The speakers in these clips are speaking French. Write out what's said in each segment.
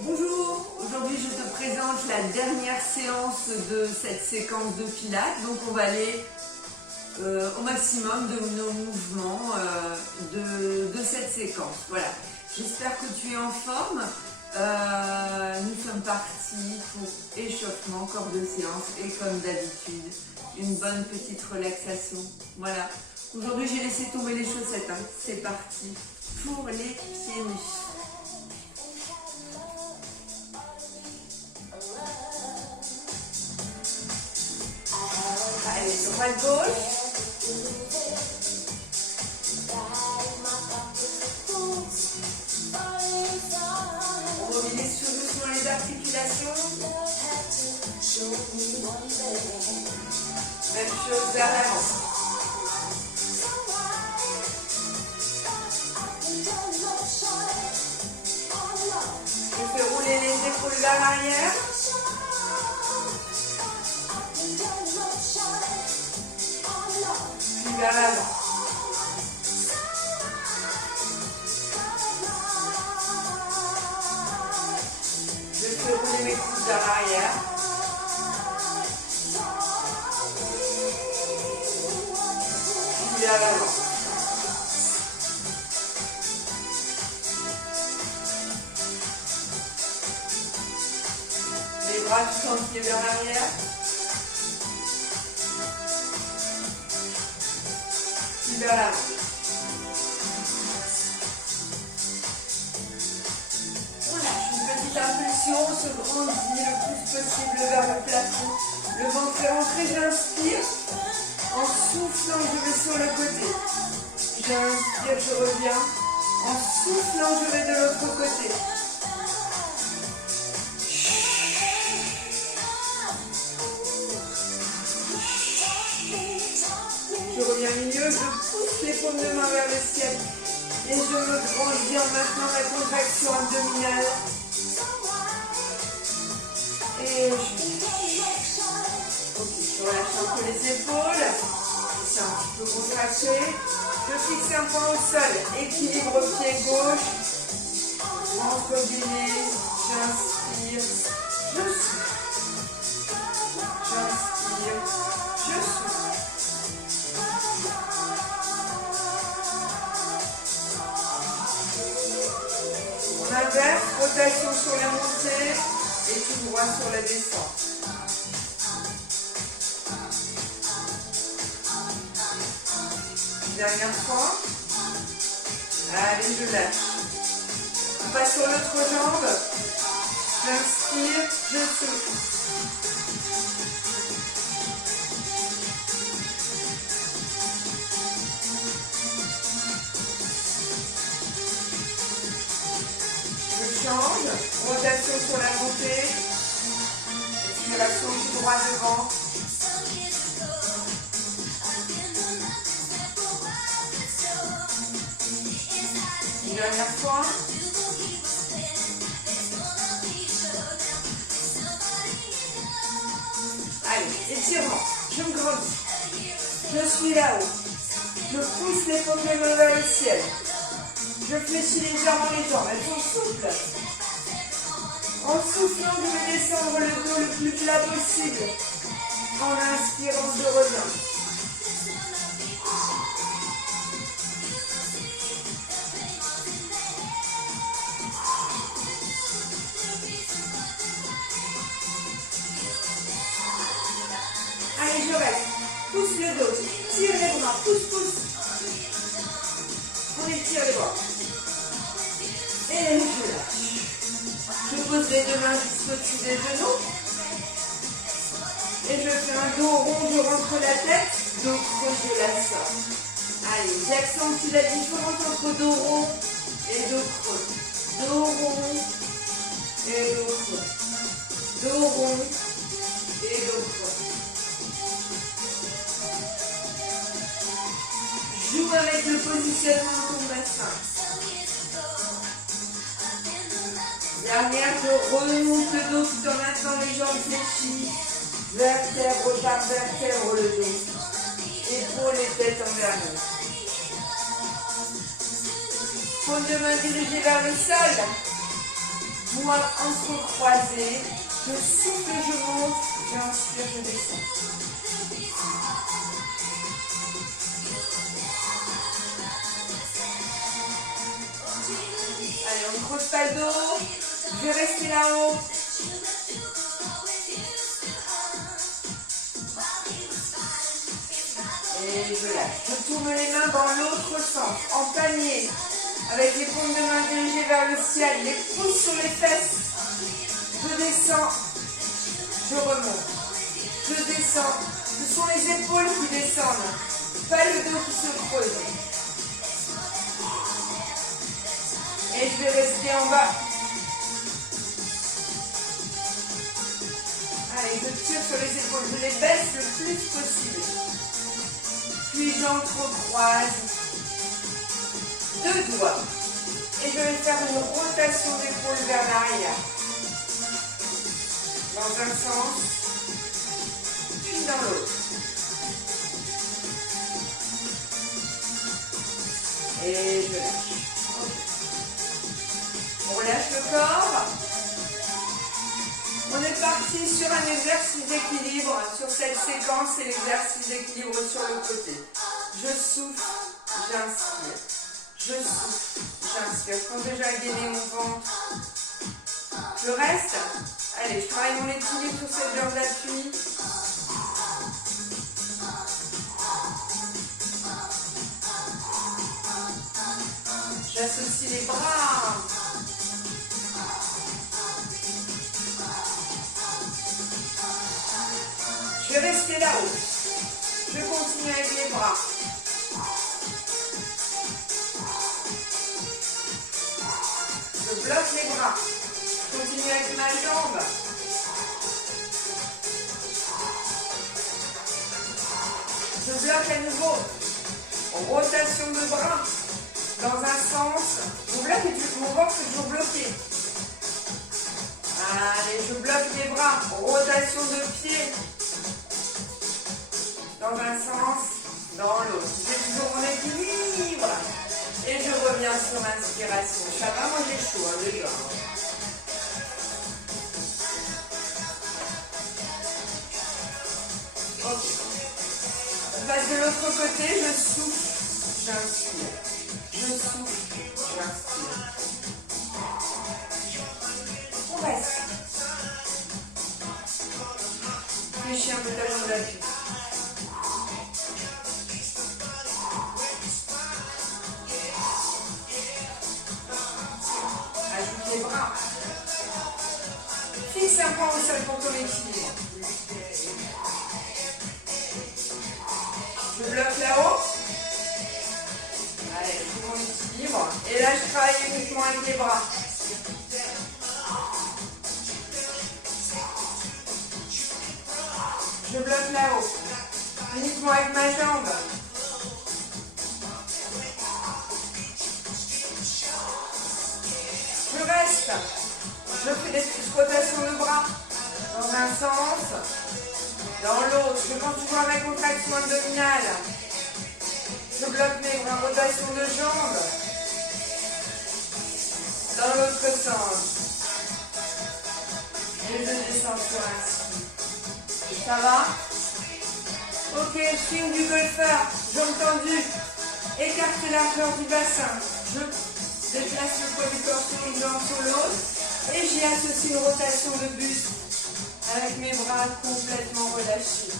Bonjour, aujourd'hui je te présente la dernière séance de cette séquence de pilates. Donc on va aller au maximum de nos mouvements de cette séquence. Voilà, j'espère que tu es en forme. Nous sommes partis pour échauffement, corps de séance et comme d'habitude, une bonne petite relaxation. Voilà, aujourd'hui j'ai laissé tomber les chaussettes, hein. C'est parti pour les pieds nus. Allez, droite gauche. On mobilise tout doucement les articulations. Même chose vers l'avant. Je fais rouler les épaules vers l'arrière. Puis vers l'avant. Je fais rouler mes coudes vers l'arrière. Puis vers l'avant. Les bras tout entiers vers l'arrière. Puis vers l'avant. Impulsion, on se grandit le plus possible vers le plafond. Le ventre est rentré, j'inspire. En soufflant, je vais sur le côté. J'inspire, je reviens. En soufflant, je vais de l'autre côté. Je reviens au milieu, je pousse les paumes de main vers le ciel. Et je me grandis en maintenant ma contraction abdominale. Et je relâche un peu les épaules. C'est un petit peu contracté. Je fixe un point au sol. Équilibre pied gauche. Ventre combiné. J'inspire. Je souffle. J'inspire. Je souffle. On inverse. Rotation sur la montée. Et tout droit sur la descente. Dernière fois. Allez, je lâche. On passe sur l'autre jambe. J'inspire, je souffle. Je change. Rotation sur la montée. Expiration tout droit devant. Une dernière fois. Allez, étirement. Je me grandis. Je suis là-haut. Je pousse les paumes de main vers le ciel. Je fléchis légèrement les jambes. Elles sont souples. En soufflant, je vais descendre le dos le plus plat possible. En inspirant, je reviens. Allez, je reste. Pousse le dos. Tire les bras. Pousse, pousse. On étire les bras. Et je lâche. Je pose les deux mains juste au-dessus des genoux. Et je fais un dos rond, je rentre la tête. Dos creux, je la sors. Allez, j'accentue la différence entre dos rond et dos creux. Dos rond et dos creux. Dos rond et dos creux. Joue avec le positionnement de ton bassin. Dernière, je remonte le dos tout en maintenant les jambes fléchies. Vertèbre par vertèbre le dos. Épaules et tête envers nous. Paume de main dirigée vers le sol. Poings entrecroisés. Je souffle, je monte. J'inspire, je descends. Allez, on ne creuse pas le dos. Je vais rester là-haut. Et je lâche. Je tourne les mains dans l'autre sens, en panier, avec les paumes de main dirigées vers le ciel, les pouces sur les fesses. Je descends, je remonte. Je descends. Ce sont les épaules qui descendent, pas le dos qui se creuse. Et je vais rester en bas. Allez, je tire sur les épaules, je les baisse le plus possible. Puis j'entrecroise deux doigts. Et je vais faire une rotation d'épaule vers l'arrière. Dans un sens, puis dans l'autre. Et je lâche. On relâche le corps. On est parti sur un exercice d'équilibre. Sur cette séquence, c'est l'exercice d'équilibre sur le côté. Je souffle, j'inspire. Je souffle, j'inspire. Je pense déjà à gainer mon ventre. Je reste. Allez, je travaille mon équilibre sur cette jambe d'appui. J'associe les bras. Je vais rester là-haut. Je continue avec les bras. Je bloque les bras. Je continue avec ma jambe. Je bloque à nouveau. Rotation de bras. Dans un sens. Je bloque et mon ventre est toujours bloqué. Allez, je bloque les bras. Rotation de pied. Dans un sens, dans l'autre. J'ai toujours mon équilibre. Et je reviens sur l'inspiration. Ça va, moi j'ai chaud, hein, déjà. Ok. On passe de l'autre côté, je souffle, j'inspire. Je souffle, j'inspire. On reste. Fléchis un peu ta jambe d'appui. Les bras. Fixe un point au sol pour ton équilibre. Je bloque là-haut. Allez, je fais mon équilibre. Et là, je travaille uniquement avec les bras. Je bloque là-haut. Uniquement avec ma jambe. Je reste. Je fais des petites rotations de bras. Dans un sens. Dans l'autre. Je pense toujours à ma contraction abdominale. Je bloque mes bras. Rotation de jambes. Dans l'autre sens. Et je descends sur un ski. Ça va? Ok, swing du golfeur. Jambes tendues. Écarte largeur du bassin. Je déplace le poids du corps sur une jambe sur l'autre. Et j'y associe une rotation de buste. Avec mes bras complètement relâchés.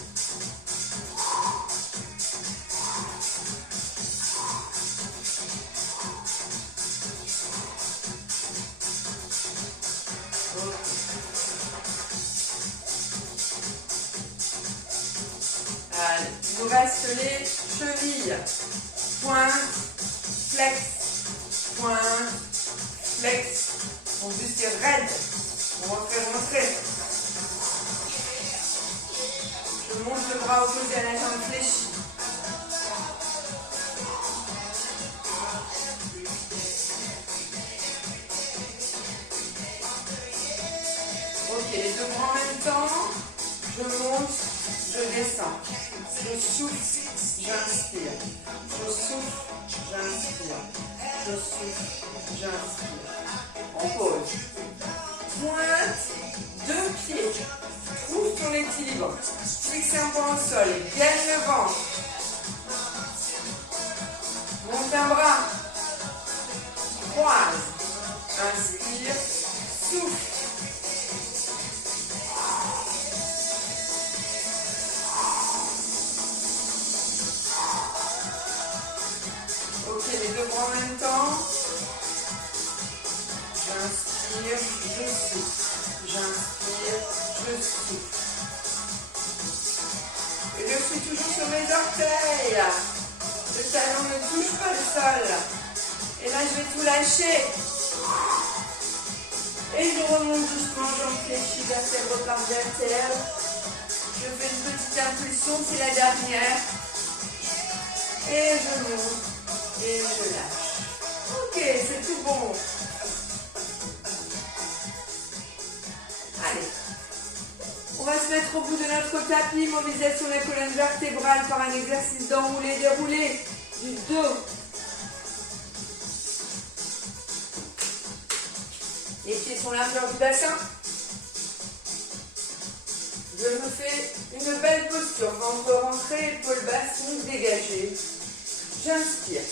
Allez, il nous reste les chevilles. Pointe, flex, pointe, flex. Mon buste est raide. On va faire rentrer. Je monte le bras opposé à la jambe fléchie. Ok, les deux bras en même temps. Je monte, je descends. Je souffle, j'inspire. Je souffle, j'inspire. Je souffle, j'inspire. On pose. Pointe, deux pieds. Trouve ton équilibre. Fixe un point au sol. Gagne le ventre. Monte un bras. Croise. Inspire. Souffle. Ok, les deux bras en même temps. J'inspire, je souffle. J'inspire, je souffle. Et je suis toujours sur mes orteils. Le talon ne touche pas le sol. Et là, je vais tout lâcher. Et je remonte doucement, j'enfléchis vertèbre par vertèbre. Je fais une petite impulsion, c'est la dernière. Et je monte. Et je lâche. Ok, c'est tout bon. Allez. On va se mettre au bout de notre tapis, mobilisation de la colonne vertébrale par un exercice d'enroulé-déroulé du dos. Les pieds sont largeur du bassin. Je me fais une belle posture, ventre rentré, épaules basses, nuque dégagée. J'inspire.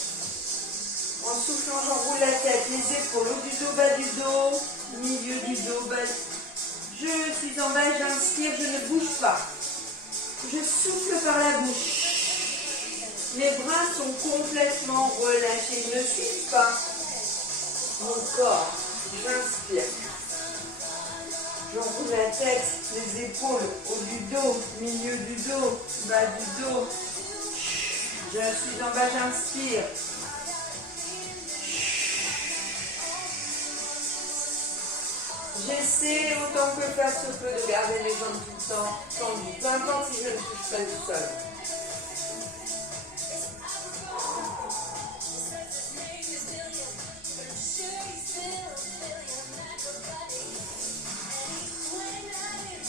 En soufflant, j'enroule la tête, les épaules, haut du dos, bas du dos, milieu du dos, bas. Je suis en bas, j'inspire, je ne bouge pas. Je souffle par la bouche. Mes bras sont complètement relâchés, ils ne suivent pas mon corps. J'inspire. J'enroule la tête, les épaules, haut du dos, milieu du dos, bas du dos. Je suis en bas, j'inspire. J'essaie autant que faire se peut de garder les jambes tout le temps tendues, peu importe si je ne touche pas du sol.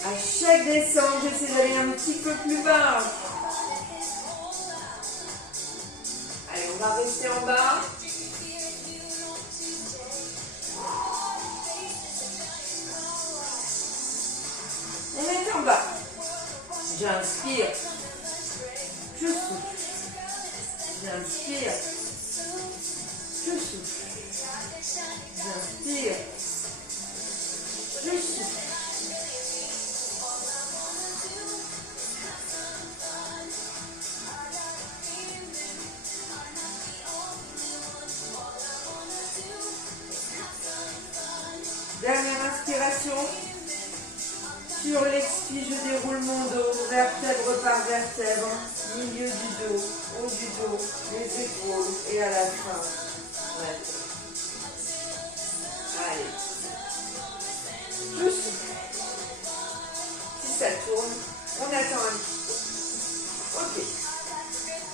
À chaque descente, j'essaie d'aller un petit peu plus bas. Allez, on va rester en bas. On est en bas. J'inspire. Je souffle. J'inspire. Je souffle. J'inspire. Je souffle. Dernière inspiration. Sur l'expire, je déroule mon dos, vertèbre par vertèbre, milieu du dos, haut du dos, les épaules et à la fin. Ouais. Allez. Je souffle. Si ça tourne, on attend un petit peu. Ok.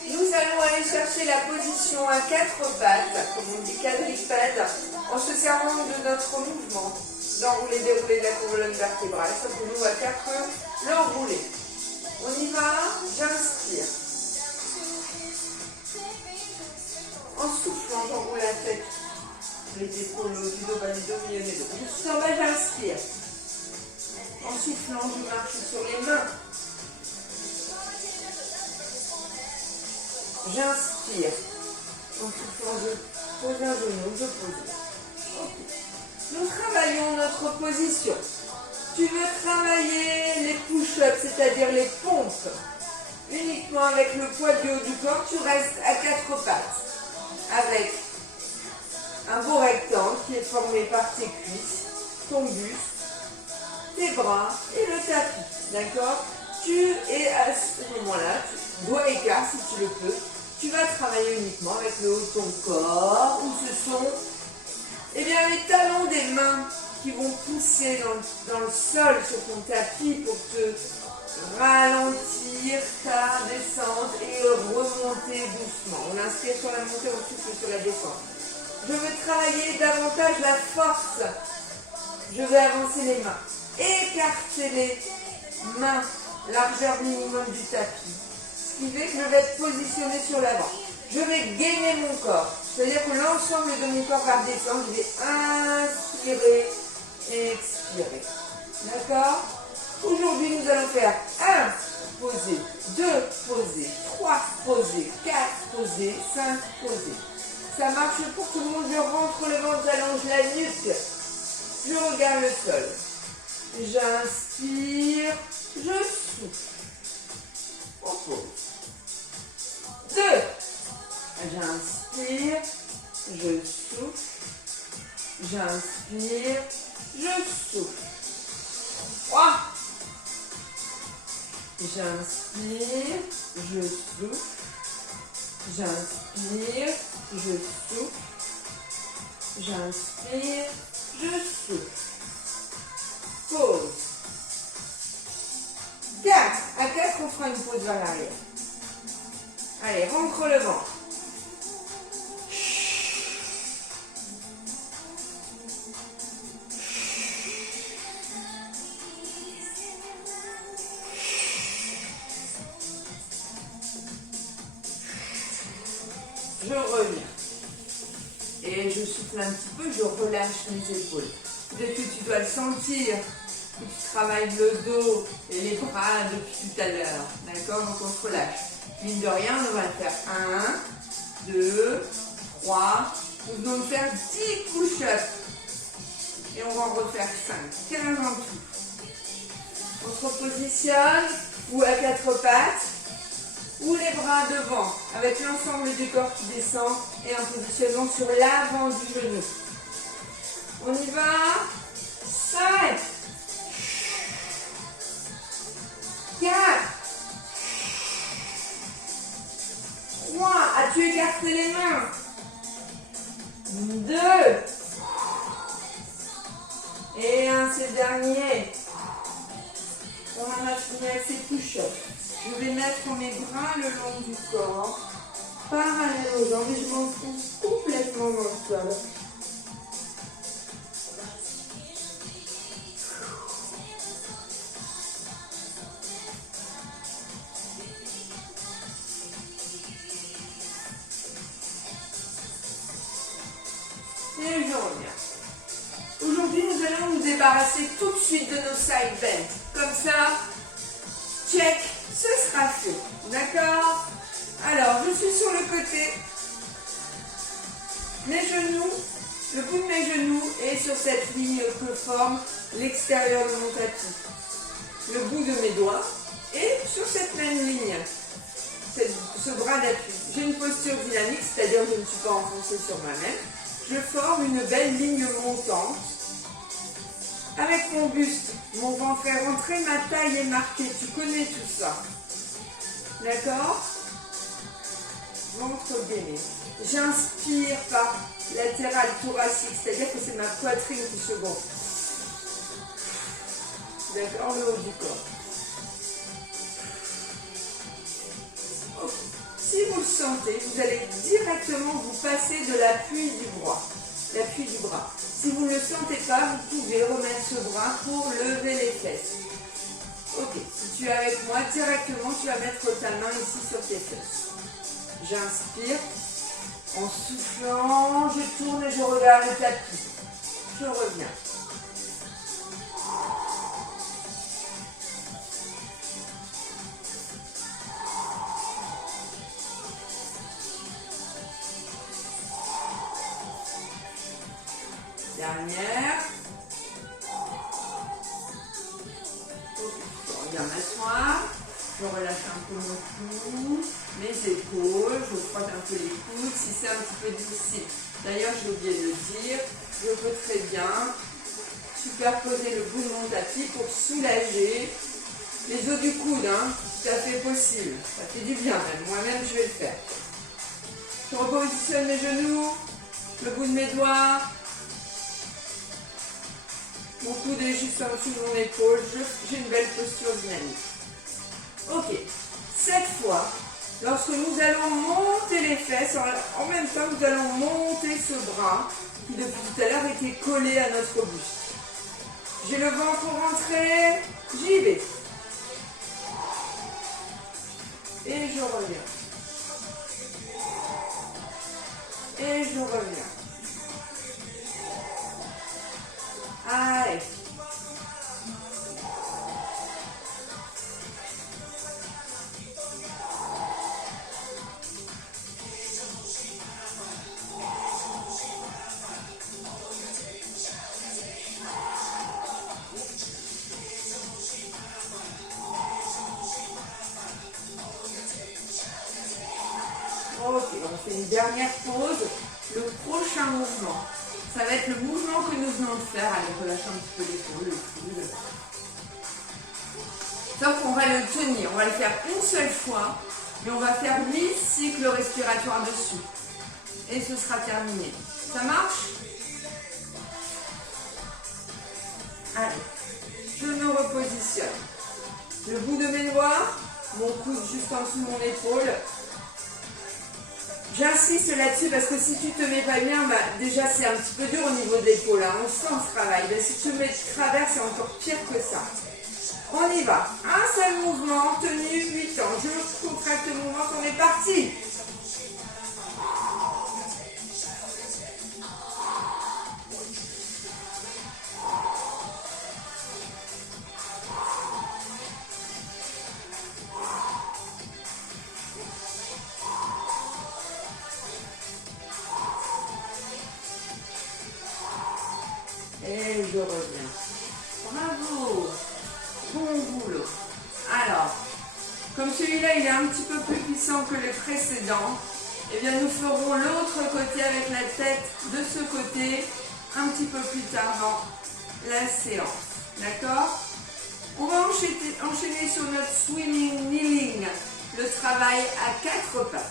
Nous allons aller chercher la position à quatre pattes, comme on dit quadrupède, en se servant de notre mouvement d'enrouler, dérouler de la colonne vertébrale. Sauf que nous, on va faire que l'enrouler. On y va, j'inspire. En soufflant, j'enroule la tête, les épaules, le du dos, bas du dos, milieu des dos. Je suis en bas, j'inspire. En soufflant, je marche sur les mains. J'inspire. En soufflant, je pose un genou, je pose. Okay. Nous travaillons notre position. Tu veux travailler les push-ups, c'est-à-dire les pompes, uniquement avec le poids du haut du corps, tu restes à quatre pattes, avec un beau rectangle qui est formé par tes cuisses, ton buste, tes bras et le tapis. D'accord? Tu es à ce moment-là, doigt écart si tu le peux, tu vas travailler uniquement avec le haut de ton corps, où ce sont les talons des mains qui vont pousser dans le sol sur ton tapis pour te ralentir ta descente et remonter doucement. On inspire sur la montée, on souffle sur la descente. Je veux travailler davantage la force. Je vais avancer les mains. Écarter les mains, largeur minimum du tapis. Ce qui fait que je vais être positionnée sur l'avant. Je vais gainer mon corps. C'est-à-dire que l'ensemble de mon corps va redescendre. Je vais inspirer expirez. D'accord? Aujourd'hui, nous allons faire 1, poser, 2, poser, 3, poser, 4, poser, 5, poser. Ça marche pour tout le monde. Je rentre le ventre, j'allonge la nuque. Je regarde le sol. J'inspire, je souffle. On pose. 2. J'inspire, je souffle. J'inspire, je souffle. 3. J'inspire, je souffle. J'inspire, je souffle. J'inspire, je souffle. Pause. 4. À 4, on fera une pause vers l'arrière. Allez, rentre le ventre. Je reviens. Et je souffle un petit peu, je relâche mes épaules. Peut-être que tu dois le sentir, que tu travailles le dos et les bras depuis tout à l'heure. D'accord? Donc on se relâche. Mine de rien, on va faire 1, 2, 3. Nous allons faire 10 push-ups. Et on va en refaire 5, 15 en tout. On se repositionne ou à 4 pattes. Ou les bras devant, avec l'ensemble du corps qui descend et un positionnement sur l'avant du genou. On y va. 5, 4, 3. As-tu écarté les mains? 2. Et un, c'est le dernier. On en a fini avec ces push-ups. Je vais mettre mes bras le long du corps, parallèle aux jambes et je m'enfonce complètement dans le sol. Et je reviens. Aujourd'hui, nous allons nous débarrasser tout de suite de nos side bends. Comme ça, check. Ce sera fait, d'accord? Alors, je suis sur le côté. Mes genoux, le bout de mes genoux est sur cette ligne que forme l'extérieur de mon tapis. Le bout de mes doigts est sur cette même ligne, ce bras d'appui. J'ai une posture dynamique, c'est-à-dire que je ne suis pas enfoncée sur moi-même. Je forme une belle ligne montante. Avec mon buste, mon ventre est rentré, ma taille est marquée. Tu connais tout ça. D'accord? Ventre gainé. J'inspire par latéral thoracique, c'est-à-dire que c'est ma poitrine qui se gonfle. D'accord? Le haut du corps. Okay. Si vous le sentez, vous allez directement vous passer de l'appui du bras. L'appui du bras. Si vous ne le sentez pas, vous pouvez remettre ce bras pour lever les fesses. Ok, si tu es avec moi, directement, tu vas mettre ta main ici sur tes fesses. J'inspire. En soufflant, je tourne et je regarde le tapis. Je reviens. Dernière. Je reviens m'asseoir. Je relâche un peu mon cou, mes épaules, je frotte un peu les coudes si c'est un petit peu difficile. D'ailleurs, j'ai oublié de le dire, je peux très bien superposer le bout de mon tapis pour soulager les os du coude, hein, tout à fait possible. Ça fait du bien même, moi-même je vais le faire. Je repositionne mes genoux, le bout de mes doigts. Mon coude est juste en dessous de mon épaule, j'ai une belle posture dynamique. Ok, cette fois, lorsque nous allons monter les fesses, en même temps nous allons monter ce bras qui depuis tout à l'heure était collé à notre buste. J'ai le ventre rentré, j'y vais. Et je reviens. Et je reviens. Allez. dernière pause, le prochain mouvement. Ça va être le mouvement que nous venons de faire. Allez, relâchez un petit peu l'épaule, le coude. Sauf qu'on va le tenir, on va le faire une seule fois, et on va faire 8 cycles respiratoires dessus. Et ce sera terminé. Ça marche? Allez, je me repositionne. Le bout de mes doigts, mon coude juste en dessous de mon épaule. J'insiste là-dessus parce que si tu ne te mets pas bien, bah, déjà c'est un petit peu dur au niveau de l'épaule, hein, on sent ce travail. Bah, si tu te mets de travers, c'est encore pire que ça. On y va. Un seul mouvement, tenu 8 ans. Je contracte le mouvement, on est parti. Et je reviens. Bravo. Bon boulot. Alors, comme celui-là, il est un petit peu plus puissant que le précédent, eh bien, nous ferons l'autre côté avec la tête de ce côté un petit peu plus tard dans la séance. D'accord? On va enchaîner sur notre swimming kneeling, le travail à 4 pattes.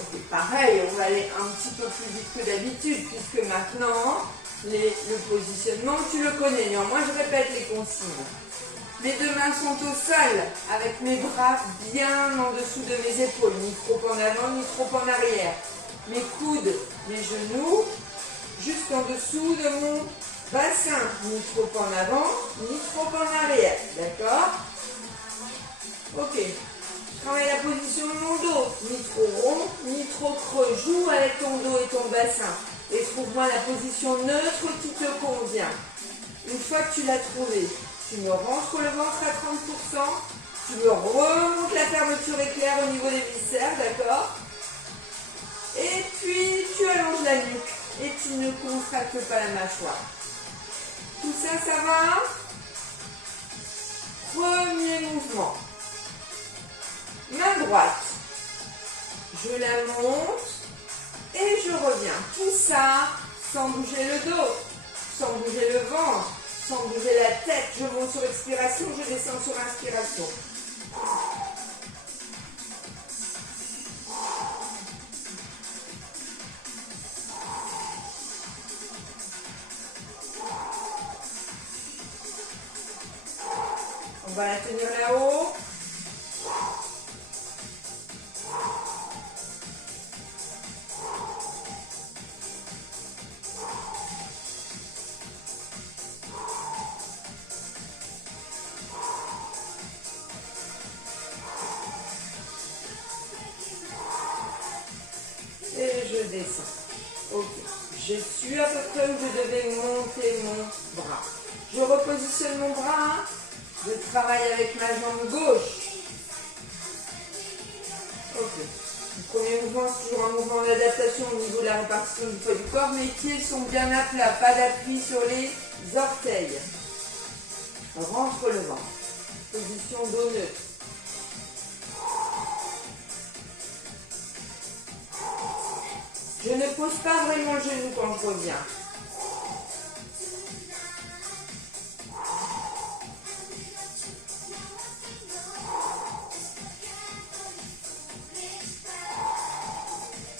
Ok, pareil, on va aller un petit peu plus vite que d'habitude, puisque maintenant, le positionnement, tu le connais. Néanmoins, je répète les consignes. Mes deux mains sont au sol, avec mes bras bien en dessous de mes épaules, ni trop en avant, ni trop en arrière. Mes coudes, mes genoux, juste en dessous de mon bassin, ni trop en avant, ni trop en arrière. D'accord? Ok. Je travaille la position de mon dos, ni trop rond, ni trop creux. Joue avec ton dos et ton bassin. Et trouve-moi la position neutre qui te convient. Une fois que tu l'as trouvée, tu me rentres le ventre à 30%, tu me remontes la fermeture éclair au niveau des viscères, d'accord? Et puis tu allonges la nuque et tu ne contractes pas la mâchoire. Tout ça, ça va? Premier mouvement. Main droite. Je la monte et je reviens. Tout ça sans bouger le dos, sans bouger le ventre, sans bouger la tête. Je monte sur expiration, je descends sur inspiration. On va la tenir là-haut. Et je descends. Ok. Je suis à peu près où je devais monter mon bras. Je repositionne mon bras. Je travaille avec ma jambe gauche. Ok. Le premier mouvement, c'est toujours un mouvement d'adaptation au niveau de la répartition du poids du corps. Mes pieds sont bien à plat, pas d'appui sur les orteils. Rentre le ventre. Position dos neutre. Je ne pose pas vraiment le genou quand je reviens.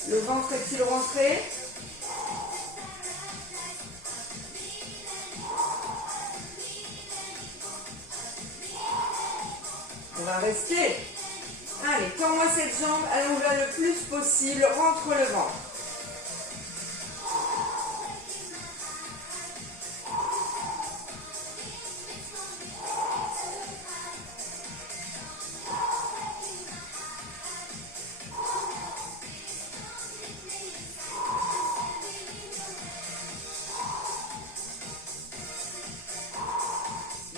Le ventre est-il rentré? On va rester. Allez, tends-moi cette jambe, allonge-la le plus possible, rentre le ventre.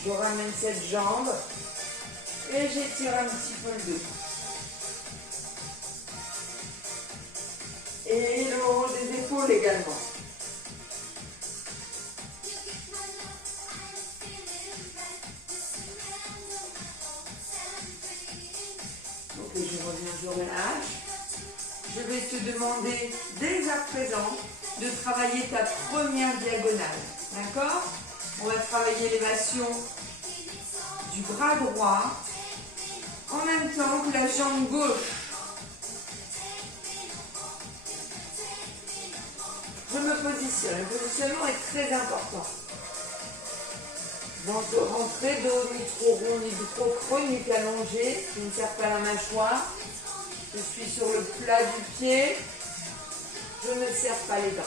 Je ramène cette jambe et j'étire un petit peu le dos. Et le haut des épaules également. je reviens, je relâche. Je vais te demander dès à présent de travailler ta première diagonale. D'accord? On va travailler l'élévation du bras droit en même temps que la jambe gauche. Je me positionne. Le positionnement est très important. Donc de rentrer, dos ni trop rond, ni trop creux, ni allongé. Je ne serre pas la mâchoire. Je suis sur le plat du pied. Je ne serre pas les dents.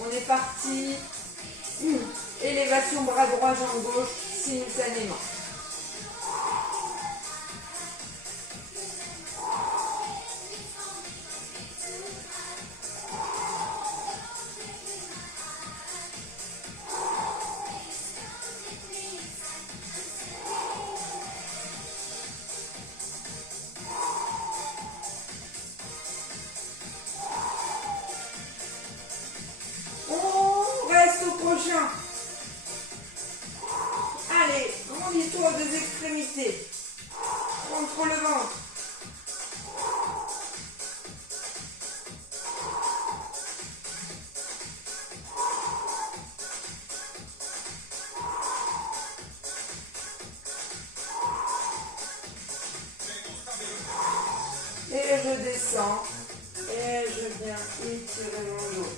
On est parti. Élévation bras droit, jambe gauche simultanément. Allez, grandis-toi aux deux extrémités. Contre le ventre. Et je descends. Et je viens étirer mon dos.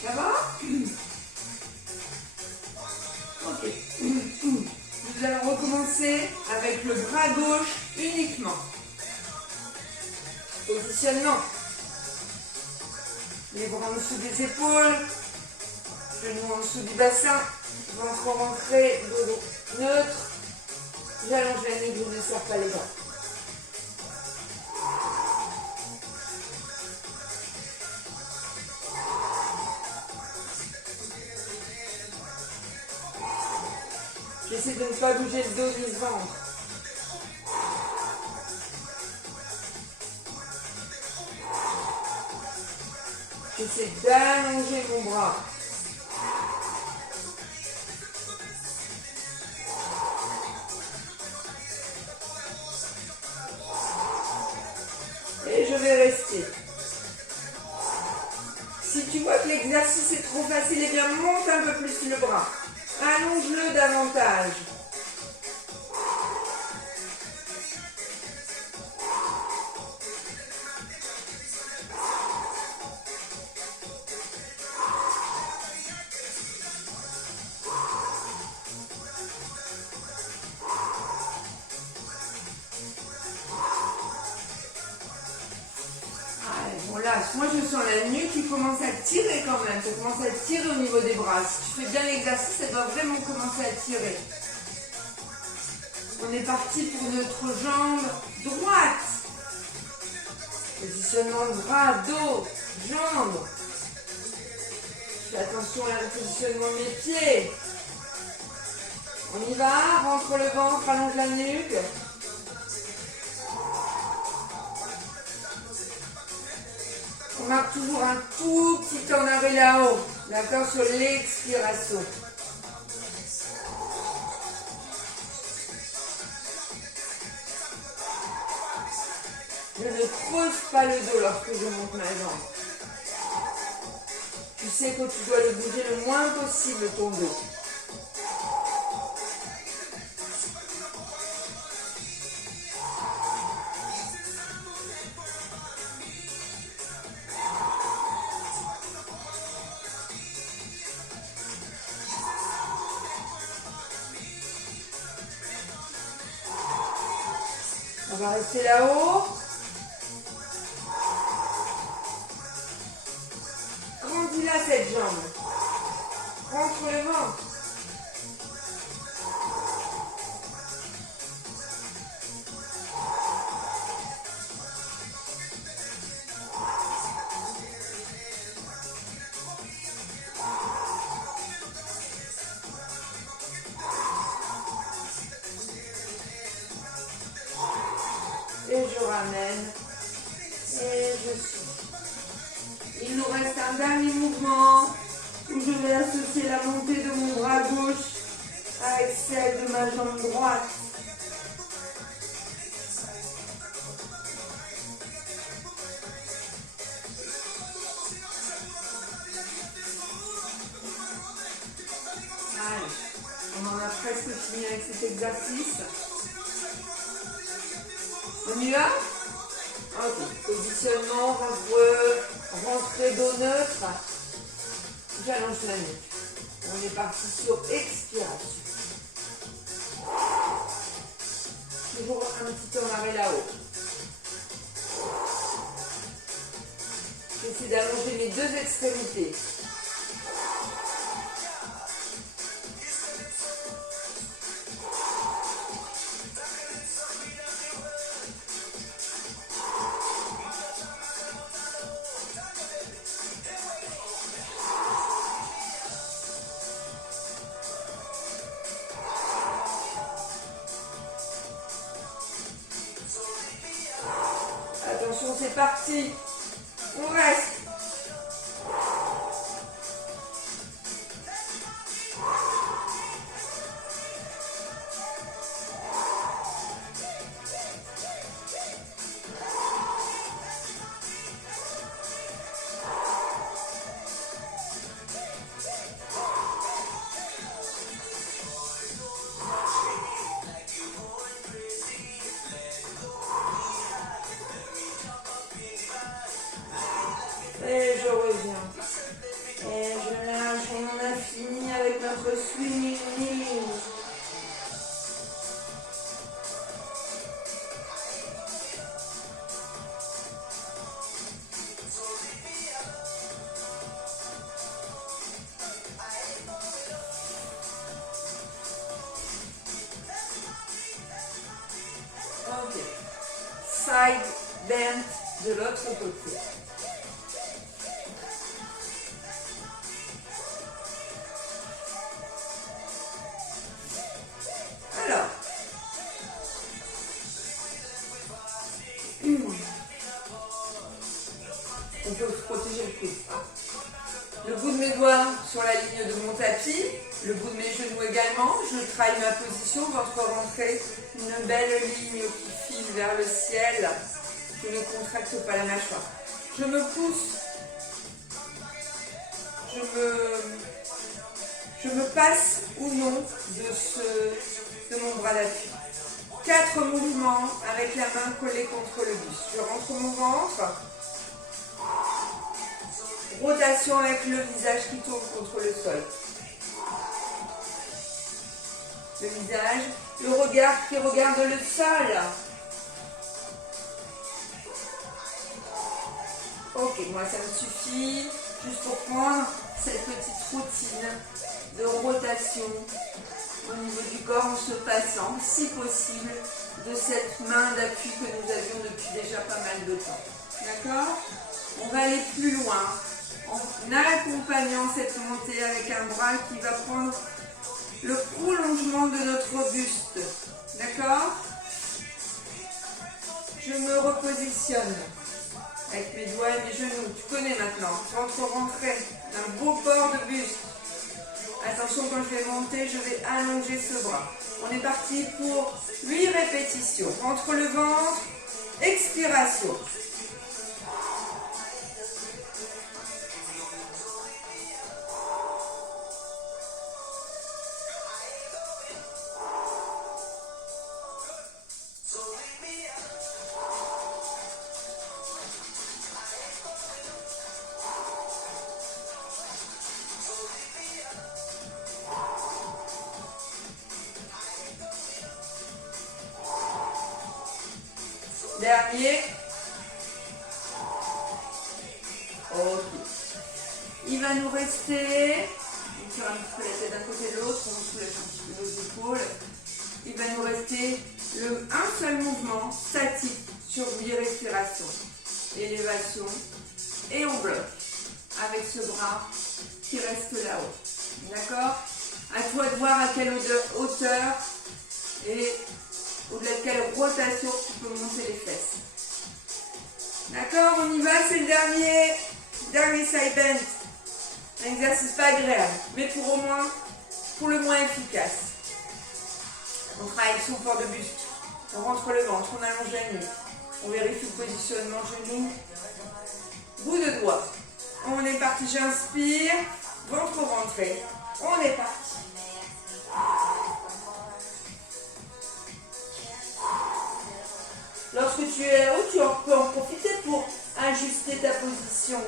Ça va? Ok. Nous allons recommencer avec le bras gauche uniquement. Positionnement. Les bras en dessous des épaules. Genoux en dessous du bassin. Ventre rentré, dos neutre. J'allonge la nuque, je ne serre pas les bras. J'essaie de ne pas bouger le dos ni le ventre. J'essaie d'allonger mon bras. Et je vais rester. Si tu vois que l'exercice est trop facile, eh bien monte un peu plus le bras. Allonge-le davantage. Moi je sens la nuque qui commence à tirer quand même, ça commence à tirer au niveau des bras. Si tu fais bien l'exercice, ça doit vraiment commencer à tirer. On est parti pour notre jambe droite. Positionnement de bras, dos, jambes. Fais attention à le positionnement de mes pieds. On y va, rentre le ventre, allonge la nuque. On marque toujours un tout petit en arrêt là-haut, d'accord, sur l'expiration. Je ne creuse pas le dos lorsque je monte ma jambe. Tu sais que tu dois le bouger le moins possible ton dos. On va rester là-haut. Grandis là cette jambe. Rentre le ventre. Et je ramène et je suis. Il nous reste un dernier mouvement où je vais associer la montée de mon bras gauche avec celle de ma jambe droite. Allez, on en a presque fini avec cet exercice. On y va? Ok, positionnement, rentrée dos neutre. J'allonge la nuque. On est parti sur expiration. Toujours un petit peu en arrêt là-haut. J'essaie d'allonger mes deux extrémités. Attention, c'est parti. On reste. Et je reviens. Et je lâche. On en a fini avec notre swimming knee. Ok. Side bend de l'autre côté. Alors, on peut se protéger le coude. Le bout de mes doigts sur la ligne de mon tapis, le bout de mes genoux également. Je travaille ma position, ventre rentré, une belle ligne qui file vers le ciel. Je ne contracte pas la mâchoire. Je me pousse. Je me passe ou non de mon bras d'appui. 4 mouvements avec la main collée contre le buste. Je rentre mon ventre. Rotation avec le visage qui tourne contre le sol. Le visage, le regard qui regarde le sol. Ok, moi ça me suffit. Juste pour prendre cette petite routine de rotation au niveau du corps en se passant, si possible, de cette main d'appui que nous avions depuis déjà pas mal de temps. D'accord? On va aller plus loin en accompagnant cette montée avec un bras qui va prendre le prolongement de notre buste. D'accord? Je me repositionne avec mes doigts et mes genoux. Tu connais maintenant. Ventre rentré, un beau port de buste. Attention, quand je vais monter, je vais allonger ce bras. On est parti pour 8 répétitions. Entre le ventre, expiration. Dernier. Ok. Il va nous rester, on tire un petit peu la tête d'un côté de l'autre, on soulève un petit peu nos épaules. Il va nous rester un seul mouvement statique sur 8 respirations. Élévation et on bloque avec ce bras qui reste là-haut. D'accord? À toi de voir à quelle hauteur et au-delà de quelle rotation peu monter les fesses. D'accord, on y va, c'est le dernier side bend. Un exercice pas agréable, mais pour le moins efficace. On travaille son port de buste. On rentre le ventre, on allonge la nuque. On vérifie le positionnement genou. Bout de doigt. On est parti, j'inspire. Ventre rentré. On est parti. Lorsque tu es là-haut, tu peux en profiter pour ajuster ta position.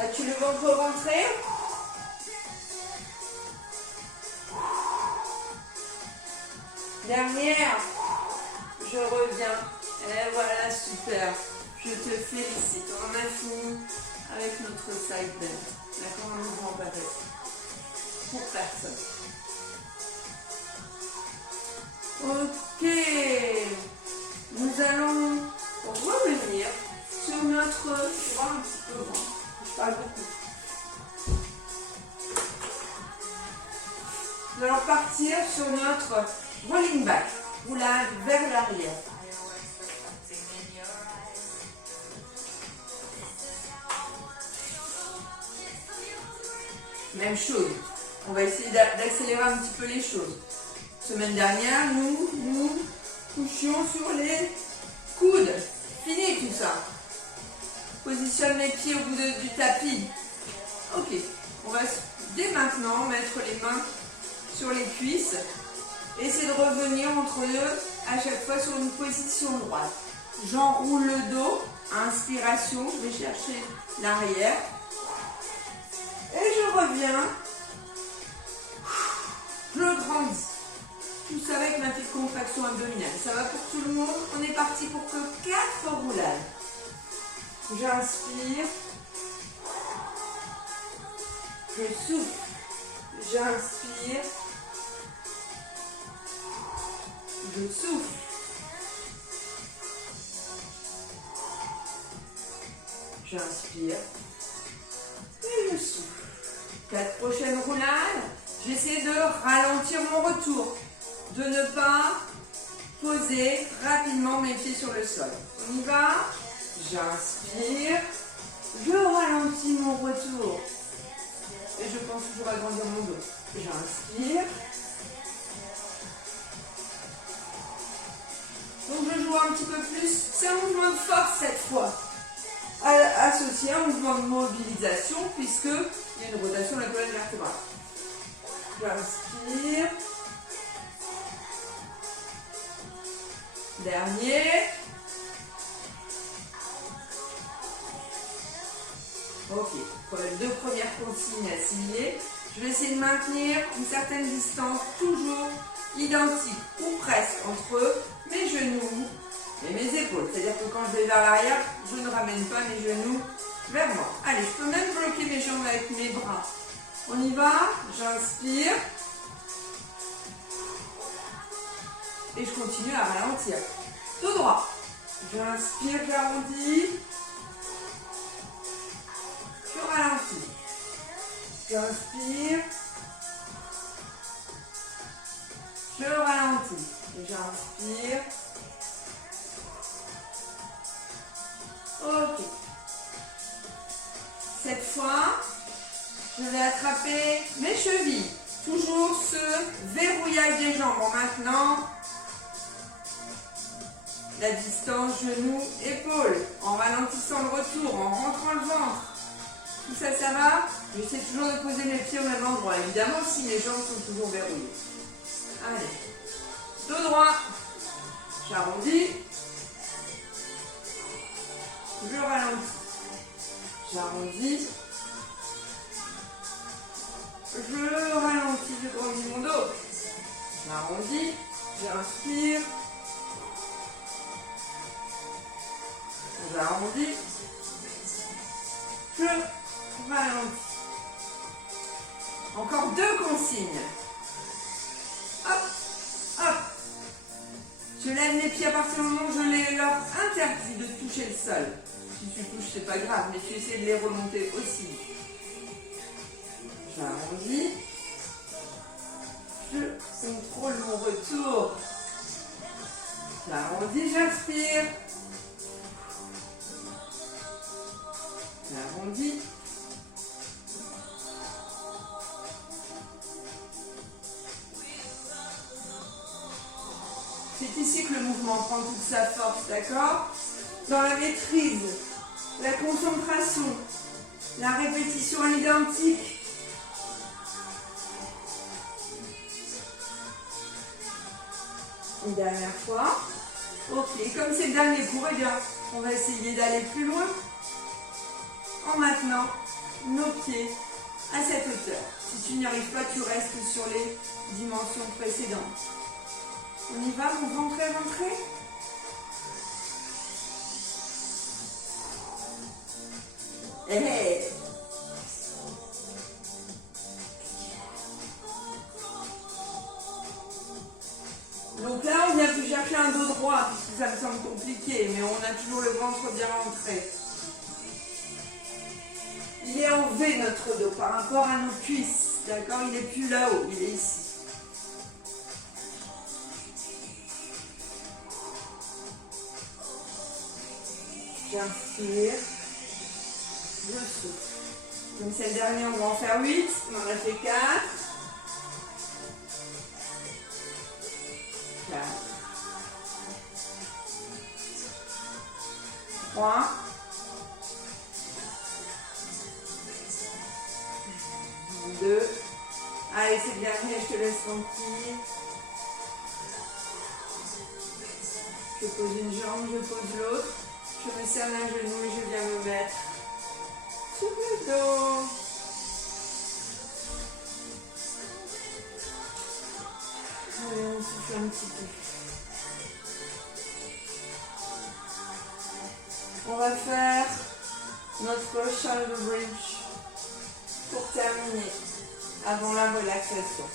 As-tu le ventre rentré? Dernière. Je reviens. Et voilà, super. Je te félicite. On a fini avec notre side bend. D'accord, un mouvement pareil. Pour personne. Ok. Nous allons revenir sur notre... Je vois un petit peu moins. Je parle beaucoup. Nous allons partir sur notre rolling back. Roulage vers l'arrière. Même chose. On va essayer d'accélérer un petit peu les choses. Semaine dernière, nous couchions sur les coudes. Fini tout ça. Positionne les pieds au bout du tapis. Ok. On va dès maintenant mettre les mains sur les cuisses. Essayer de revenir entre eux à chaque fois sur une position droite. J'enroule le dos. Inspiration. Je vais chercher l'arrière. Et je reviens. Je grandis. Tout ça avec ma petite contraction abdominale. Ça va pour tout le monde. On est parti pour que 4 roulages. J'inspire. Je souffle. J'inspire. Je souffle. J'inspire. Et je souffle. 4 prochaines roulades. Je vais essayer de ralentir mon retour. De ne pas poser rapidement mes pieds sur le sol. On y va. J'inspire. Je ralentis mon retour. Et je pense toujours agrandir mon dos. J'inspire. Donc je joue un petit peu plus. C'est un mouvement de force cette fois. Associé à un mouvement de mobilisation puisqu'il y a une rotation de la colonne vertébrale. J'inspire. Dernier. Ok, pour les 2 premières consignes assimilées, je vais essayer de maintenir une certaine distance toujours identique ou presque entre mes genoux et mes épaules. C'est-à-dire que quand je vais vers l'arrière, je ne ramène pas mes genoux vers moi. Allez, je peux même bloquer mes jambes avec mes bras. On y va, j'inspire. Et je continue à ralentir. Tout droit. J'inspire, j'arrondis. Je ralentis. J'inspire. Je ralentis. J'inspire. Ok. Cette fois, je vais attraper mes chevilles. Toujours ce verrouillage des jambes. En maintenant, la distance genou-épaule. En ralentissant le retour, en rentrant le ventre. Tout ça, ça va. J'essaie toujours de poser mes pieds au même endroit. Évidemment, si mes jambes sont toujours verrouillées. Allez. Dos droit. J'arrondis. Je ralentis. J'arrondis. Je ralentis, je grandis mon dos. J'arrondis. J'inspire. J'arrondis. Je ralentis. Encore 2 consignes. Hop, hop. Je lève mes pieds à partir du moment où je leur interdis de toucher le sol. Si tu touches, c'est pas grave, mais tu essaies de les remonter aussi. J'arrondis. Je contrôle mon retour. J'arrondis, j'inspire. J'arrondis. C'est ici que le mouvement prend toute sa force, d'accord? Dans la maîtrise, la concentration, la répétition à l'identique. Une dernière fois. Ok, comme c'est le dernier cours, eh bien, on va essayer d'aller plus loin en maintenant nos pieds à cette hauteur. Si tu n'y arrives pas, tu restes sur les dimensions précédentes. On y va, mon ventre est rentré. Hey. Donc là, on vient plus chercher un dos droit, puisque ça me semble compliqué, mais on a toujours le ventre bien rentré. Il est en V notre dos par rapport à nos cuisses, d'accord? Il n'est plus là-haut, il est ici. J'inspire, je souffle. Donc c'est le dernier, on va en faire 8, on en a fait 4. 4. 3. 2. Allez, c'est le dernier, je te laisse tranquille. Je pose une jambe, je pose l'autre. Je me serre un genou et je viens me mettre sur le dos. Allez, on souffle un petit peu. On va faire notre shoulder bridge pour terminer avant la relaxation.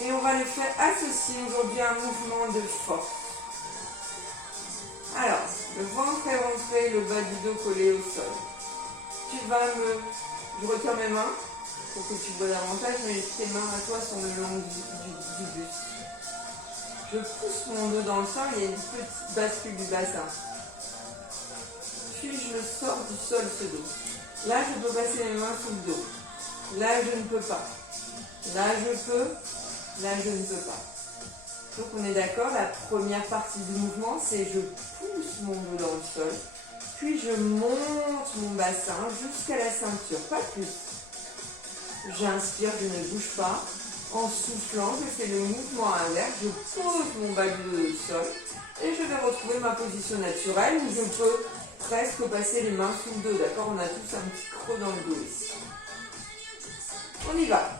Et on va le faire associer aujourd'hui à un mouvement de force. Alors, le ventre est rentré, le bas du dos collé au sol. Je retiens mes mains pour que tu vois davantage, mais tes mains à toi sont le long du buste. Je pousse mon dos dans le sol, il y a une petite bascule du bassin. Puis je sors du sol ce dos. Là, je peux passer mes mains sous le dos. Là, je ne peux pas. Là, je peux. Là, je ne peux pas. Donc on est d'accord, la première partie du mouvement, c'est je pousse mon dos dans le sol, puis je monte mon bassin jusqu'à la ceinture, pas plus. J'inspire, je ne bouge pas. En soufflant, je fais le mouvement inverse, je pose mon bas du dos au sol et je vais retrouver ma position naturelle où je peux presque passer les mains sous le dos, d'accord? On a tous un petit creux dans le dos ici. On y va.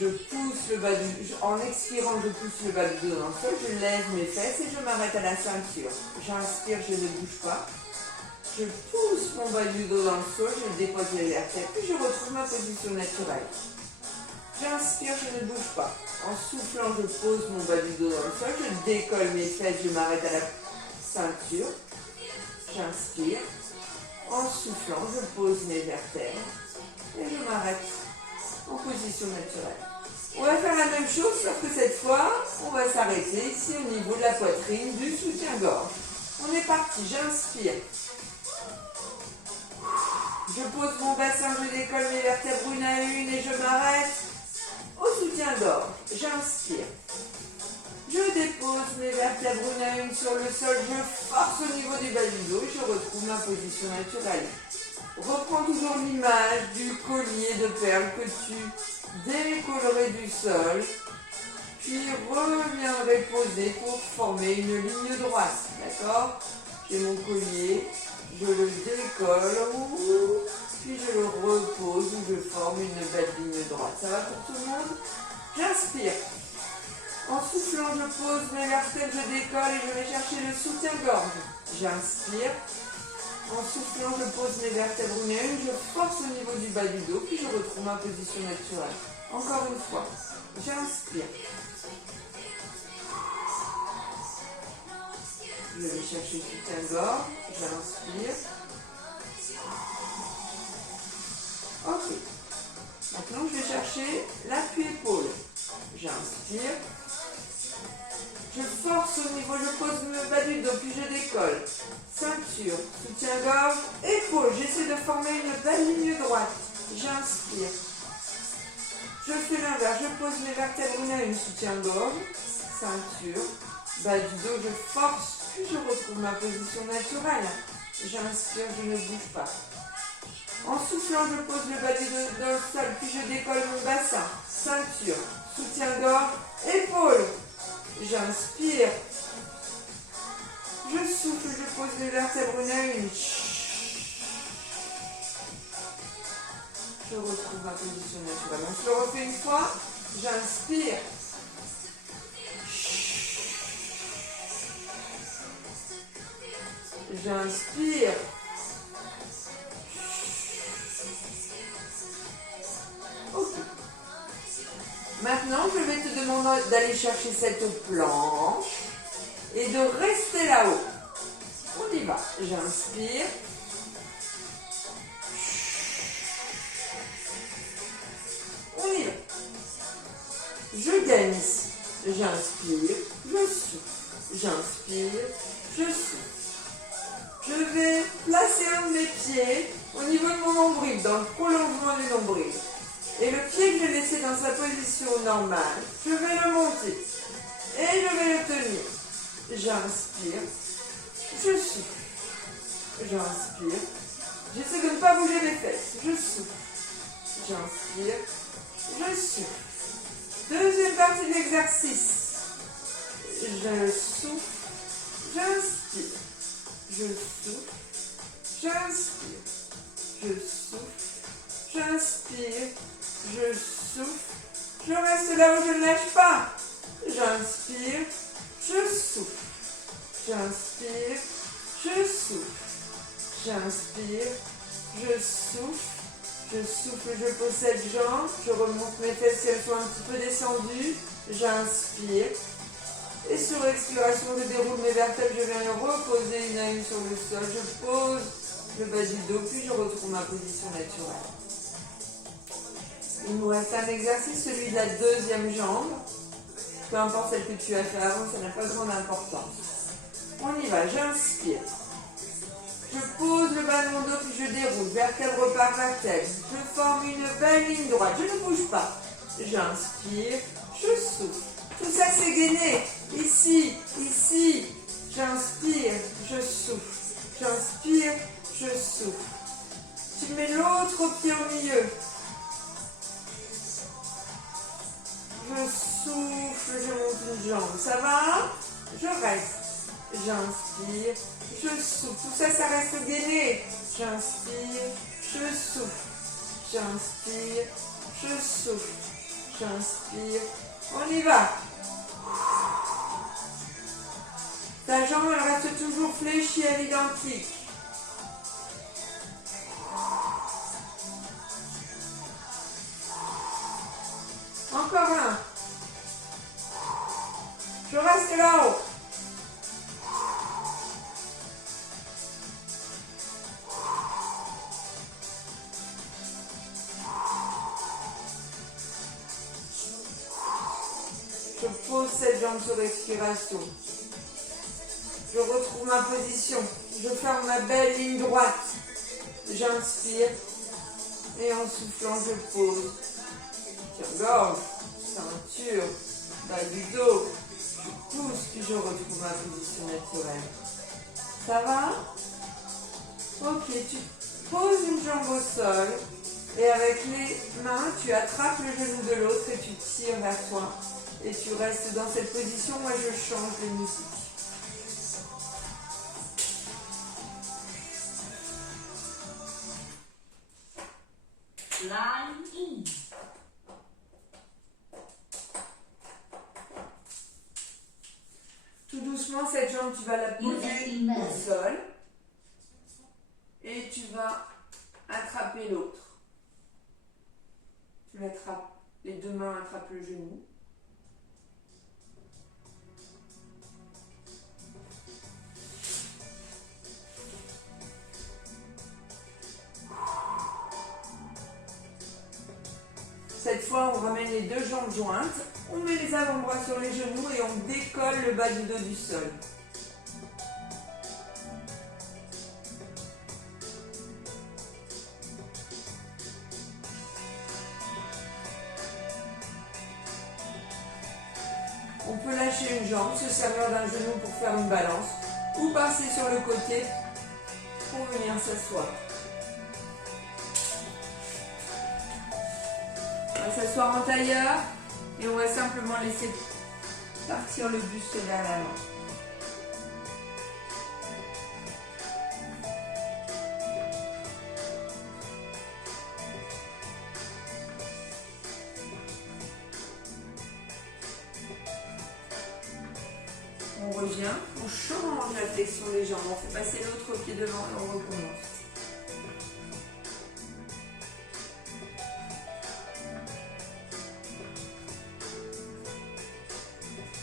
Je pousse le bas du dos, en expirant, je pousse le bas du dos dans le sol, je lève mes fesses et je m'arrête à la ceinture. J'inspire, je ne bouge pas. Je pousse mon bas du dos dans le sol, je dépose les vertèbres, puis je retrouve ma position naturelle. J'inspire, je ne bouge pas. En soufflant, je pose mon bas du dos dans le sol, je décolle mes fesses, je m'arrête à la ceinture. J'inspire. En soufflant, je pose mes vertèbres et je m'arrête en position naturelle. On va faire la même chose, sauf que cette fois, on va s'arrêter ici au niveau de la poitrine, du soutien-gorge. On est parti, j'inspire. Je pose mon bassin, je décolle mes vertèbres une à une et je m'arrête au soutien-gorge. J'inspire. Je dépose mes vertèbres une à une sur le sol, je force au niveau du bas du dos et je retrouve ma position naturelle. Reprends toujours l'image du collier de perles que tu décollerais du sol, puis reviendrais poser pour former une ligne droite, d'accord? J'ai mon collier, je le décolle, puis je le repose où je forme une belle ligne droite. Ça va pour tout le monde? J'inspire. En soufflant, je pose mes vertèbres, je décolle et je vais chercher le soutien-gorge. J'inspire. En soufflant, je pose mes vertèbres une à une, je force au niveau du bas du dos, puis je retrouve ma position naturelle. Encore une fois, j'inspire. Je vais chercher le soutien-gorge, j'inspire. Ok. Maintenant, je vais chercher l'appui épaule. J'inspire. Je force au niveau, je pose le bas du dos, puis je décolle. Ceinture, soutien-gorge, épaule. J'essaie de former une belle ligne droite. J'inspire. Je fais l'inverse, je pose mes vertèbres une à une, soutien-gorge, ceinture, bas du dos, je force, puis je retrouve ma position naturelle. J'inspire, je ne bouge pas. En soufflant, je pose le bas du dos dans le sol, puis je décolle mon bassin. Ceinture, soutien-gorge, épaule. J'inspire. Je souffle, je pose les vertèbres une à une. Je retrouve ma position naturelle. Donc, je le refais une fois. J'inspire. J'inspire. Ok. Maintenant, je vais te demander d'aller chercher cette planche et de rester là-haut. On y va. J'inspire. On y va. Je gagne ici. J'inspire. Je souffle. J'inspire. Je souffle. Je vais placer un de mes pieds au niveau de mon nombril, dans le prolongement du nombril. Et le pied que j'ai laissé dans sa position normale, je vais le monter. Et je vais le tenir. J'inspire. Je souffle. J'inspire. J'essaie de ne pas bouger les fesses. Je souffle. J'inspire. Je souffle. Deuxième partie de l'exercice. Je souffle. J'inspire. Je souffle, j'inspire, je souffle, j'inspire, je souffle, je reste là où je ne lâche pas. J'inspire, je souffle, j'inspire, je souffle, j'inspire, je souffle, je pose cette jambe, je remonte mes fesses si elles sont un petit peu descendues, j'inspire. Et sur expiration, je déroule mes vertèbres, je viens reposer une à une sur le sol, je pose le bas du dos, puis je retrouve ma position naturelle. Il nous reste un exercice, celui de la deuxième jambe. Peu importe celle que tu as fait avant, ça n'a pas grande importance. On y va, j'inspire. Je pose le bas de mon dos, puis je déroule, vertèbre par vertèbre. Je forme une belle ligne droite, je ne bouge pas. J'inspire, je souffle. Tout ça, c'est gainé. Ici, ici. J'inspire, je souffle. J'inspire, je souffle. Tu mets l'autre pied au milieu. Je souffle, je monte une jambe. Ça va? Je reste. J'inspire, je souffle. Tout ça, ça reste gainé. J'inspire, je souffle. J'inspire, je souffle. J'inspire. On y va. Ta jambe, elle reste toujours fléchie à l'identique. Encore un. Je reste là-haut. Je pose cette jambe sur l'expiration. Je retrouve ma position. Je ferme ma belle ligne droite. J'inspire. Et en soufflant, je pose. Tiens-gorge, ceinture, bas du dos. Je pousse, puis je retrouve ma position naturelle. Ça va? Ok, tu poses une jambe au sol. Et avec les mains, tu attrapes le genou de l'autre et tu tires vers toi. Et tu restes dans cette position. Moi, je change de musique. Line in. Tout doucement, cette jambe, tu vas la poser au sol. Et tu vas attraper l'autre. Tu l'attrapes. Les deux mains attrapent le genou. les deux jambes jointes. On met les avant-bras sur les genoux et on décolle le bas du dos du sol. On peut lâcher une jambe, se servir d'un genou pour faire une balance ou passer sur le côté pour venir s'asseoir. On va s'asseoir en tailleur et on va simplement laisser partir le buste vers l'avant. On revient, on change la flexion des jambes, on fait passer l'autre pied devant et on recommence.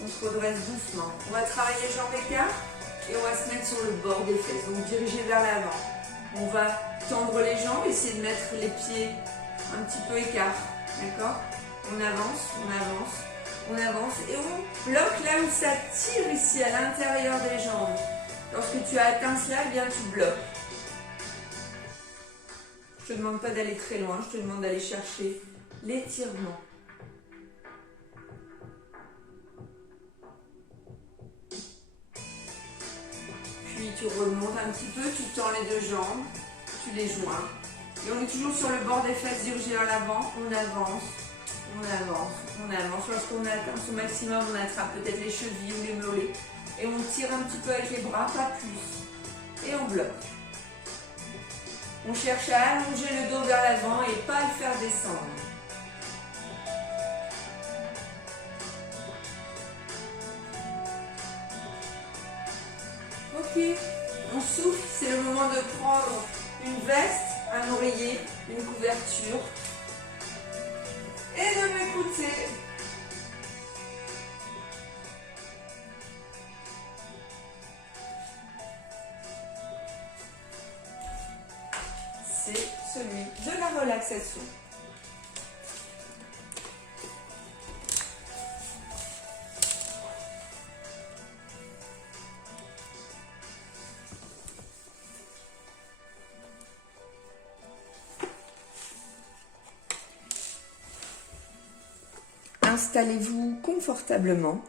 On se redresse doucement. On va travailler jambes écart et on va se mettre sur le bord des fesses, donc diriger vers l'avant. On va tendre les jambes, essayer de mettre les pieds un petit peu écart, d'accord? On avance, on avance. On avance et on bloque là où ça tire ici à l'intérieur des jambes. Lorsque tu as atteint cela, eh bien tu bloques. Je ne te demande pas d'aller très loin, je te demande d'aller chercher l'étirement. Puis tu remontes un petit peu, tu tends les deux jambes, tu les joins. Et on est toujours sur le bord des fesses dirigées vers l'avant, on avance. On avance, on avance. Lorsqu'on atteint ce maximum, on attrape peut-être les chevilles ou les mollets. Et on tire un petit peu avec les bras, pas plus. Et on bloque. On cherche à allonger le dos vers l'avant et pas le faire descendre. Ok, on souffle. C'est le moment de prendre une veste, un oreiller, une couverture. Et de m'écouter. C'est celui de la relaxation. Installez-vous confortablement,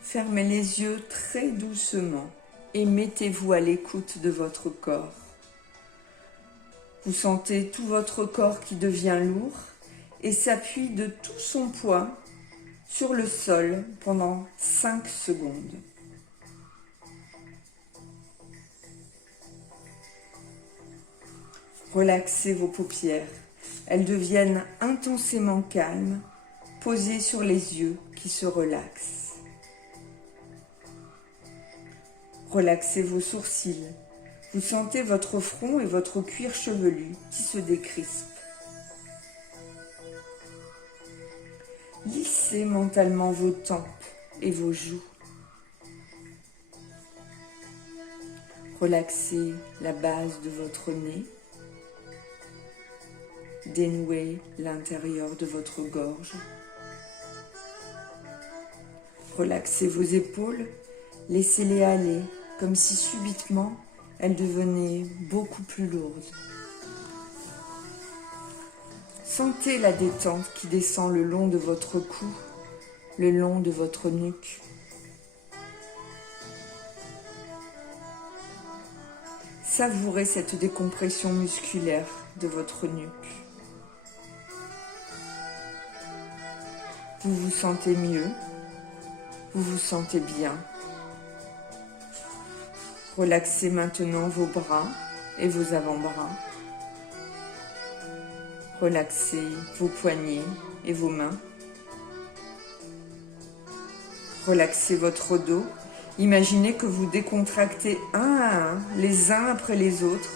fermez les yeux très doucement et mettez-vous à l'écoute de votre corps. Vous sentez tout votre corps qui devient lourd et s'appuie de tout son poids sur le sol pendant 5 secondes. Relaxez vos paupières, elles deviennent intensément calmes. Posez sur les yeux qui se relaxent. Relaxez vos sourcils. Vous sentez votre front et votre cuir chevelu qui se décrispent. Lissez mentalement vos tempes et vos joues. Relaxez la base de votre nez. Dénouez l'intérieur de votre gorge. Relaxez vos épaules, laissez-les aller, comme si subitement elles devenaient beaucoup plus lourdes. Sentez la détente qui descend le long de votre cou, le long de votre nuque. Savourez cette décompression musculaire de votre nuque. Vous vous sentez mieux. Vous vous sentez bien. Relaxez maintenant vos bras et vos avant-bras. Relaxez vos poignets et vos mains. Relaxez votre dos. Imaginez que vous décontractez un à un, les uns après les autres,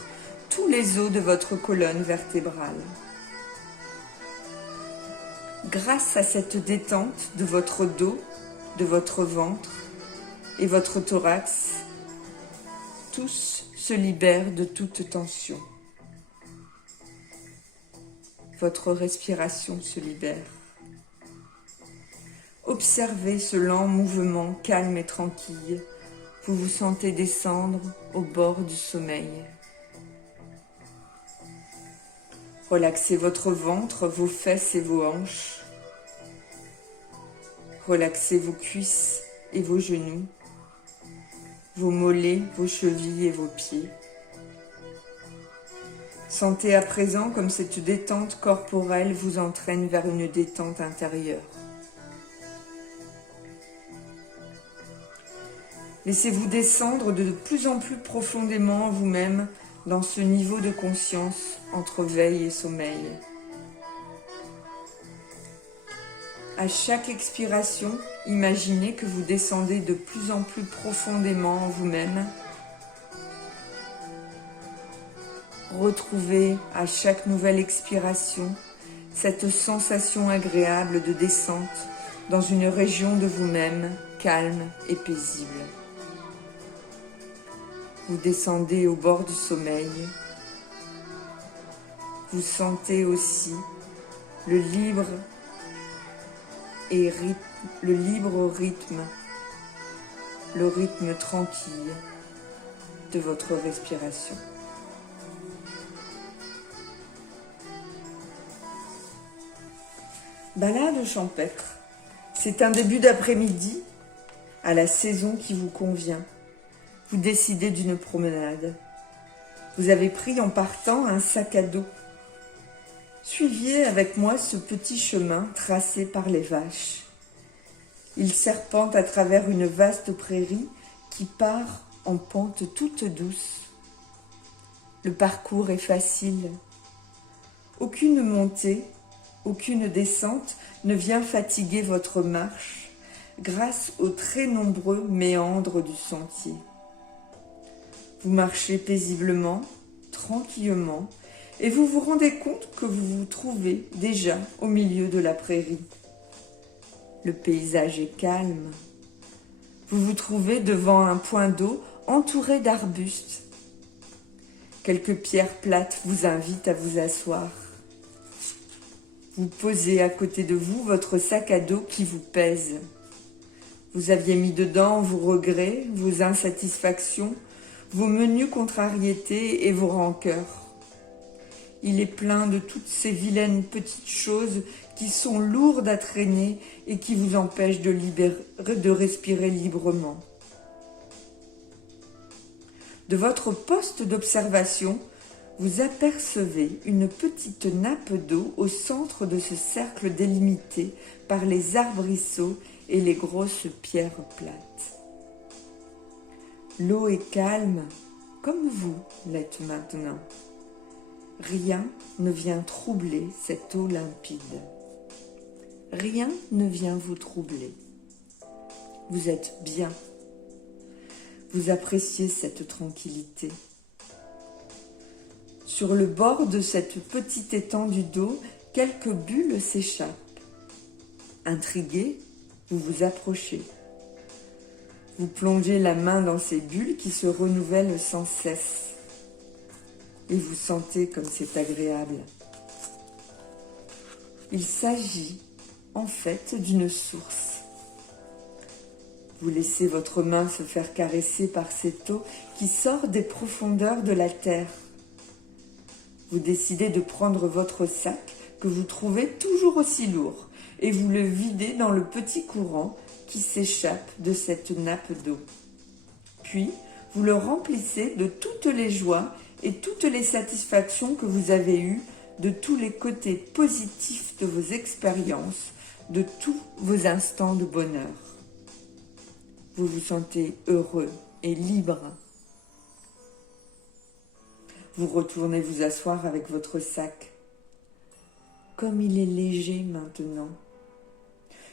tous les os de votre colonne vertébrale. Grâce à cette détente de votre dos, de votre ventre et votre thorax, tous se libèrent de toute tension. Votre respiration se libère. observez ce lent mouvement calme et tranquille. Vous vous sentez descendre au bord du sommeil. Relaxez votre ventre, vos fesses et vos hanches. Relaxez vos cuisses et vos genoux, vos mollets, vos chevilles et vos pieds. Sentez à présent comme cette détente corporelle vous entraîne vers une détente intérieure. Laissez-vous descendre de plus en plus profondément en vous-même dans ce niveau de conscience entre veille et sommeil. À chaque expiration, imaginez que vous descendez de plus en plus profondément en vous-même. Retrouvez à chaque nouvelle expiration cette sensation agréable de descente dans une région de vous-même calme et paisible. Vous descendez au bord du sommeil. Vous sentez aussi le libre rythme, le rythme tranquille de votre respiration. Balade champêtre, c'est un début d'après-midi à la saison qui vous convient. Vous décidez d'une promenade. Vous avez pris en partant un sac à dos. Suiviez avec moi ce petit chemin tracé par les vaches. Il serpente à travers une vaste prairie qui part en pente toute douce. Le parcours est facile. Aucune montée, aucune descente ne vient fatiguer votre marche grâce aux très nombreux méandres du sentier. Vous marchez paisiblement, tranquillement, et vous vous rendez compte que vous vous trouvez déjà au milieu de la prairie. Le paysage est calme. Vous vous trouvez devant un point d'eau entouré d'arbustes. Quelques pierres plates vous invitent à vous asseoir. Vous posez à côté de vous votre sac à dos qui vous pèse. Vous aviez mis dedans vos regrets, vos insatisfactions, vos menues contrariétés et vos rancœurs. Il est plein de toutes ces vilaines petites choses qui sont lourdes à traîner et qui vous empêchent de respirer librement. De votre poste d'observation, vous apercevez une petite nappe d'eau au centre de ce cercle délimité par les arbrisseaux et les grosses pierres plates. L'eau est calme, comme vous l'êtes maintenant. Rien ne vient troubler cette eau limpide. Rien ne vient vous troubler. Vous êtes bien. Vous appréciez cette tranquillité. Sur le bord de cette petite étendue d'eau, quelques bulles s'échappent. Intrigué, vous vous approchez. Vous plongez la main dans ces bulles qui se renouvellent sans cesse. Et vous sentez comme c'est agréable. Il s'agit en fait d'une source. Vous laissez votre main se faire caresser par cette eau qui sort des profondeurs de la terre. Vous décidez de prendre votre sac que vous trouvez toujours aussi lourd et vous le videz dans le petit courant qui s'échappe de cette nappe d'eau. Puis, vous le remplissez de toutes les joies et toutes les satisfactions que vous avez eues, de tous les côtés positifs de vos expériences, de tous vos instants de bonheur. Vous vous sentez heureux et libre. Vous retournez vous asseoir avec votre sac. Comme il est léger maintenant.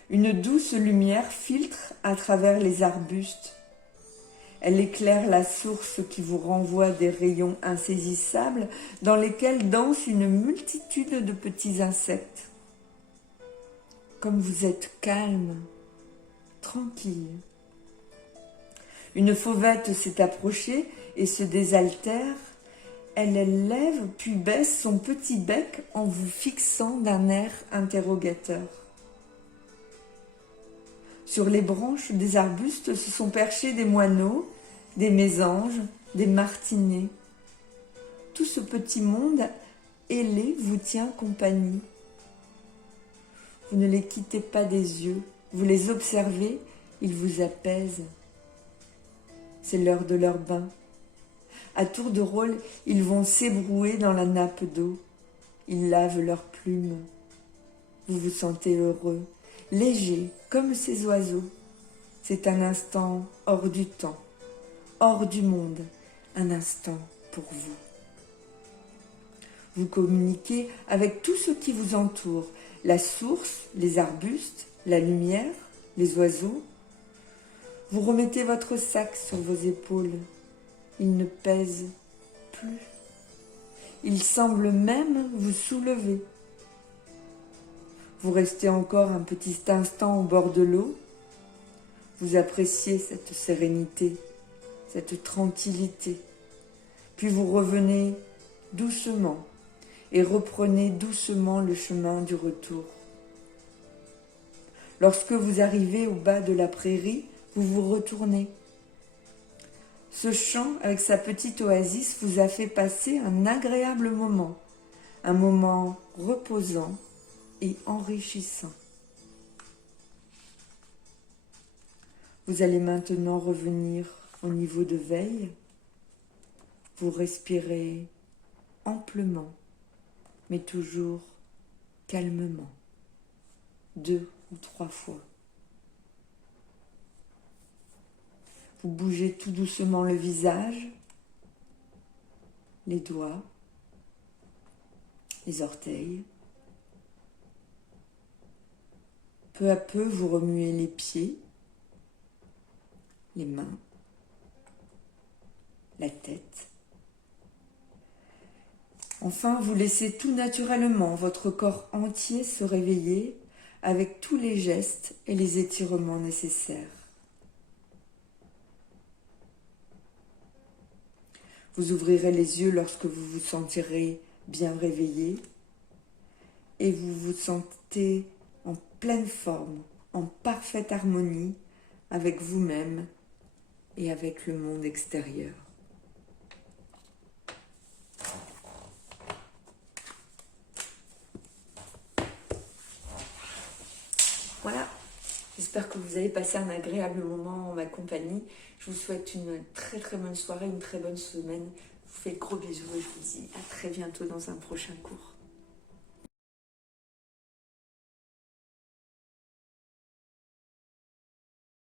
Une douce lumière filtre à travers les arbustes. Elle éclaire la source qui vous renvoie des rayons insaisissables dans lesquels dansent une multitude de petits insectes. Comme vous êtes calme, tranquille. Une fauvette s'est approchée et se désaltère. Elle lève puis baisse son petit bec en vous fixant d'un air interrogateur. Sur les branches des arbustes se sont perchés des moineaux, des mésanges, des martinets. Tout ce petit monde ailé vous tient compagnie. Vous ne les quittez pas des yeux, vous les observez, ils vous apaisent. C'est l'heure de leur bain. À tour de rôle, ils vont s'ébrouer dans la nappe d'eau. Ils lavent leurs plumes. Vous vous sentez heureux, léger comme ces oiseaux. C'est un instant hors du temps, hors du monde, un instant pour vous. Vous communiquez avec tout ce qui vous entoure, la source, les arbustes, la lumière, les oiseaux. Vous remettez votre sac sur vos épaules. Il ne pèse plus. Il semble même vous soulever. Vous restez encore un petit instant au bord de l'eau. Vous appréciez cette sérénité, cette tranquillité. Puis vous revenez doucement et reprenez doucement le chemin du retour. Lorsque vous arrivez au bas de la prairie, vous vous retournez. Ce champ, avec sa petite oasis, vous a fait passer un agréable moment, un moment reposant et enrichissant. Vous allez maintenant revenir au niveau de veille. Vous respirez amplement, mais toujours calmement, 2 ou 3 fois. Vous bougez tout doucement le visage, les doigts, les orteils. Peu à peu, vous remuez les pieds, les mains, la tête. Enfin, vous laissez tout naturellement votre corps entier se réveiller avec tous les gestes et les étirements nécessaires. Vous ouvrirez les yeux lorsque vous vous sentirez bien réveillé et vous vous sentez en pleine forme, en parfaite harmonie avec vous-même et avec le monde extérieur. Voilà, j'espère que vous avez passé un agréable moment en ma compagnie. Je vous souhaite une très très bonne soirée, une très bonne semaine. Je vous fais de gros bisous et je vous dis à très bientôt dans un prochain cours.